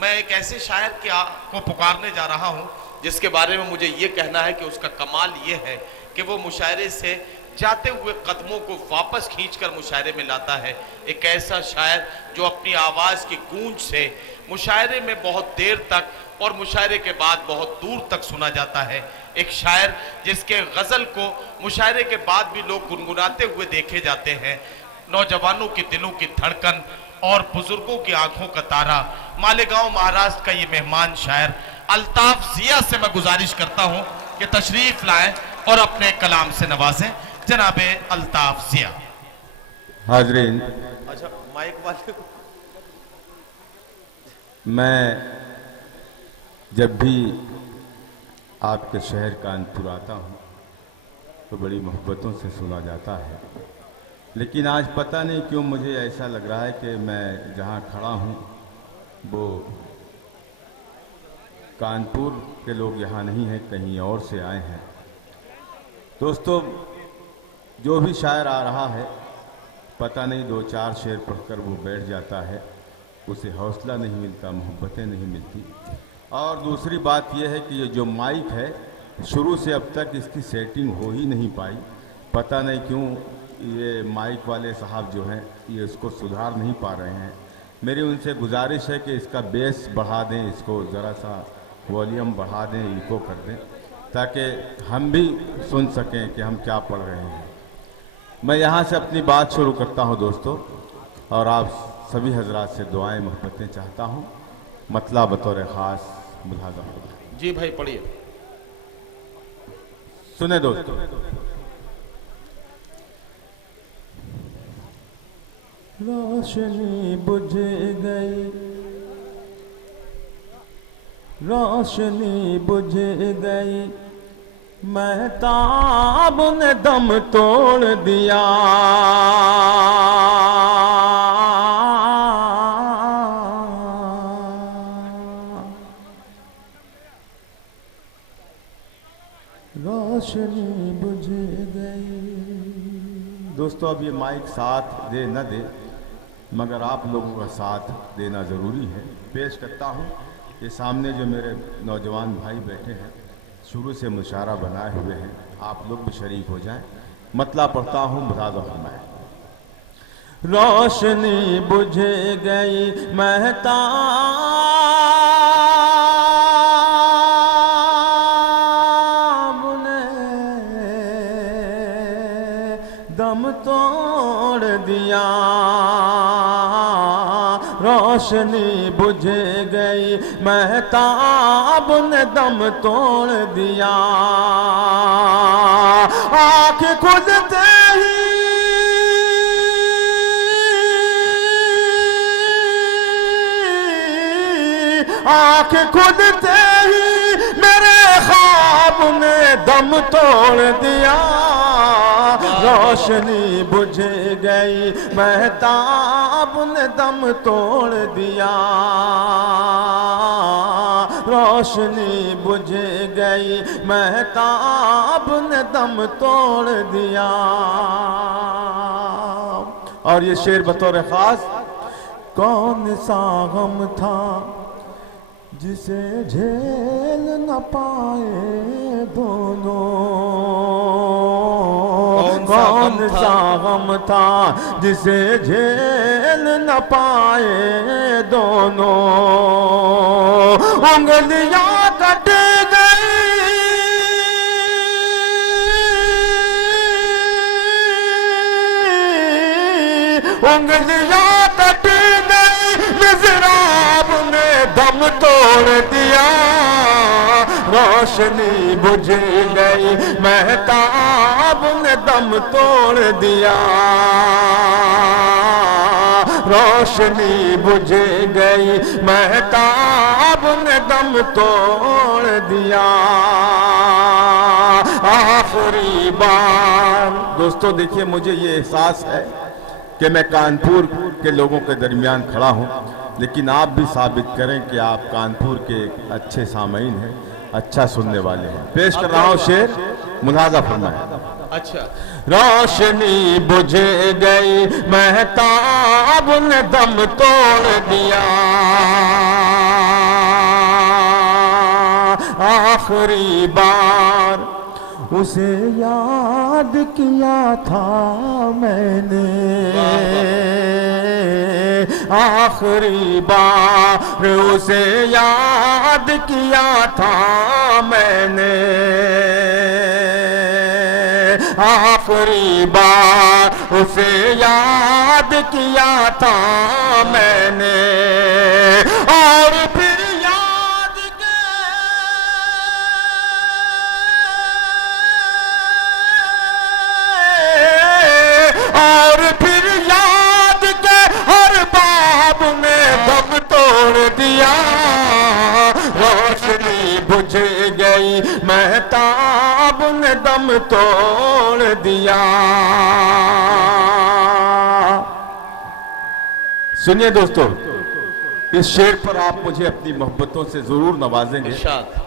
میں ایک ایسے شاعر کو پکارنے جا رہا ہوں جس کے بارے میں مجھے یہ کہنا ہے کہ اس کا کمال یہ ہے کہ وہ مشاعرے سے جاتے ہوئے قدموں کو واپس کھینچ کر مشاعرے میں لاتا ہے. ایک ایسا شاعر جو اپنی آواز کی گونج سے مشاعرے میں بہت دیر تک اور مشاعرے کے بعد بہت دور تک سنا جاتا ہے. ایک شاعر جس کے غزل کو مشاعرے کے بعد بھی لوگ گنگناتے ہوئے دیکھے جاتے ہیں. نوجوانوں کی دلوں کی دھڑکن اور بزرگوں کی آنکھوں کا تارا. مالیگاؤں مہاراشٹر کا یہ مہمان شاعر الطاف ضیاء سے میں گزارش کرتا ہوں کہ تشریف لائیں اور اپنے کلام سے نوازیں. جناب الطاف ضیاء. حاضرین، اچھا مائک والے کو میں جب بھی آپ کے شہر کانپور آتا ہوں تو بڑی محبتوں سے سنا جاتا ہے، لیکن آج پتہ نہیں کیوں مجھے ایسا لگ رہا ہے کہ میں جہاں کھڑا ہوں وہ کانپور کے لوگ یہاں نہیں ہیں، کہیں اور سے آئے ہیں. دوستو، جو بھی شاعر آ رہا ہے پتہ نہیں 2-4 شعر پڑھ کر وہ بیٹھ جاتا ہے، اسے حوصلہ نہیں ملتا، محبتیں نہیں ملتی. اور دوسری بات یہ ہے کہ یہ جو مائک ہے شروع سے اب تک اس کی سیٹنگ ہو ہی نہیں پائی. پتہ نہیں کیوں یہ مائک والے صاحب جو ہیں یہ اس کو سدھار نہیں پا رہے ہیں. میری ان سے گزارش ہے کہ اس کا بیس بڑھا دیں، اس کو ذرا سا والیوم بڑھا دیں، ایکو کر دیں تاکہ ہم بھی سن سکیں کہ ہم کیا پڑھ رہے ہیں. میں یہاں سے اپنی بات شروع کرتا ہوں دوستو، اور آپ سبھی حضرات سے دعائیں محبتیں چاہتا ہوں. مطلع بطور خاص ملاحظہ ہوگا. جی بھائی پڑھیے. سنیں دوستو. روشنی بجھ گئی، روشنی بجھ گئی، مہتاب نے دم توڑ دیا. روشنی بجھ گئی. دوستو، اب یہ مائک ساتھ دے نہ دے مگر آپ لوگوں کا ساتھ دینا ضروری ہے. پیش کرتا ہوں یہ سامنے جو میرے نوجوان بھائی بیٹھے ہیں شروع سے مشاعرہ بنائے ہوئے ہیں، آپ لوگ بھی شریک ہو جائیں. مطلع پڑھتا ہوں، ملاحظہ فرمائیں. روشنی بجھ گئی، مہتاب نے دم توڑ دیا. روشنی بجھ گئی، مہتاب نے دم توڑ دیا. آنکھ کھلتے ہی آنکھ کھلتے ہی میرے خواب نے دم توڑ دیا. روشنی بجھ گئی، مہتاب نے دم توڑ دیا. روشنی بجھ گئی، مہتاب نے دم توڑ دیا. اور یہ شعر بطور خاص. کون سا غم تھا جسے جھیل نہ پائے دونوں، کون سا غم تھا جسے جھیل نہ پائے دونوں. انگلیاں کٹ گئی، انگلیاں کٹ گئی، مضراب نے دم توڑ دیا. روشنی بجھ گئی، مہتاب نے دم توڑ دیا. روشنی بجھ گئی، مہتاب نے دم توڑ دیا. آخری بار دوستو دیکھیے، مجھے یہ احساس ہے کہ میں کانپور کے لوگوں کے درمیان کھڑا ہوں، لیکن آپ بھی ثابت کریں کہ آپ کانپور کے اچھے سامعین ہیں، اچھا سننے والے ہیں. پیش کر رہا ہوں شعر، ملاحظہ فرمائیں. اچھا. روشنی بجھ گئی، مہتاب نے دم توڑ دیا. آخری بار اسے یاد کیا تھا میں نے، آخری بار اسے یاد کیا تھا میں نے، آخری بار اسے یاد کیا تھا میں نے، اور پھر یاد کے ہر باب میں دم توڑ دیا، روشنی بجھ گئی مہتاب نے دم توڑ دیا۔ سنیے دوستو، اس شعر پر آپ مجھے اپنی محبتوں سے ضرور نوازیں گے۔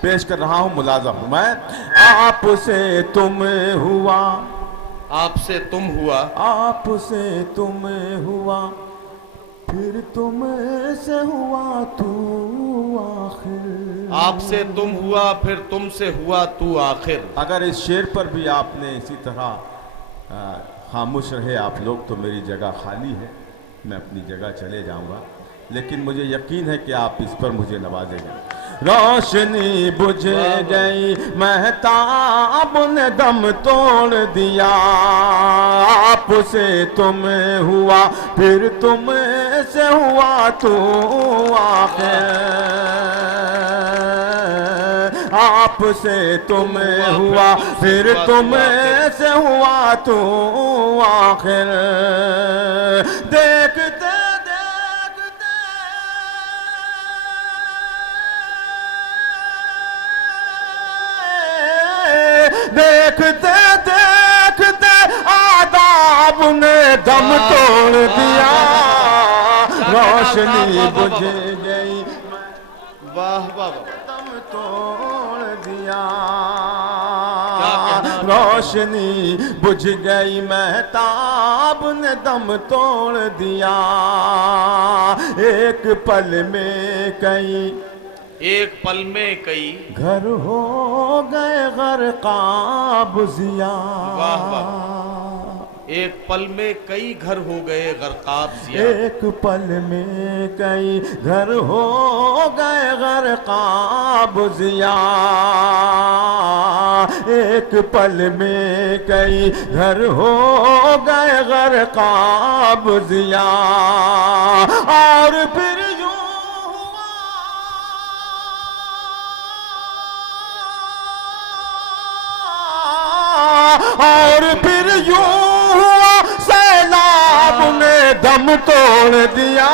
پیش کر رہا ہوں ملازم ہوں میں۔ آپ سے تم ہوا، آپ سے تم ہوا، آپ سے تم ہوا، پھر تم سے ہوا تو آخر، آپ سے تم ہوا پھر تم سے ہوا تو آخر۔ اگر اس شعر پر بھی آپ نے اسی طرح خاموش رہے آپ لوگ تو میری جگہ خالی ہے، میں اپنی جگہ چلے جاؤں گا، لیکن مجھے یقین ہے کہ آپ اس پر مجھے نوازیں گے۔ روشنی بجھ گئی مہتاب نے دم توڑ دیا، آپ سے تم ہوا پھر تم سے ہوا تو آخر، آپ سے تم ہوا پھر تم سے ہوا تو آخر، دیکھتے دیکھتے دیکھتے آداب نے دم توڑ دیا، روشنی بجھ گئی واہ واہ، دم توڑ دیا، روشنی بجھ گئی مہتاب نے دم توڑ دیا، ایک پل میں کئی ایک پل میں کئی گھر ہو گئے غرقاب ضیا، واہ واہ، ایک پل میں کئی گھر ہو گئے غرقاب ضیا، ایک پل میں کئی گھر ہو گئے غرقاب ضیا، ایک پل میں کئی گھر ہو گئے غرقاب ضیا، اور پھر اور پھر یوں ہوا سیلاب نے دم توڑ دیا،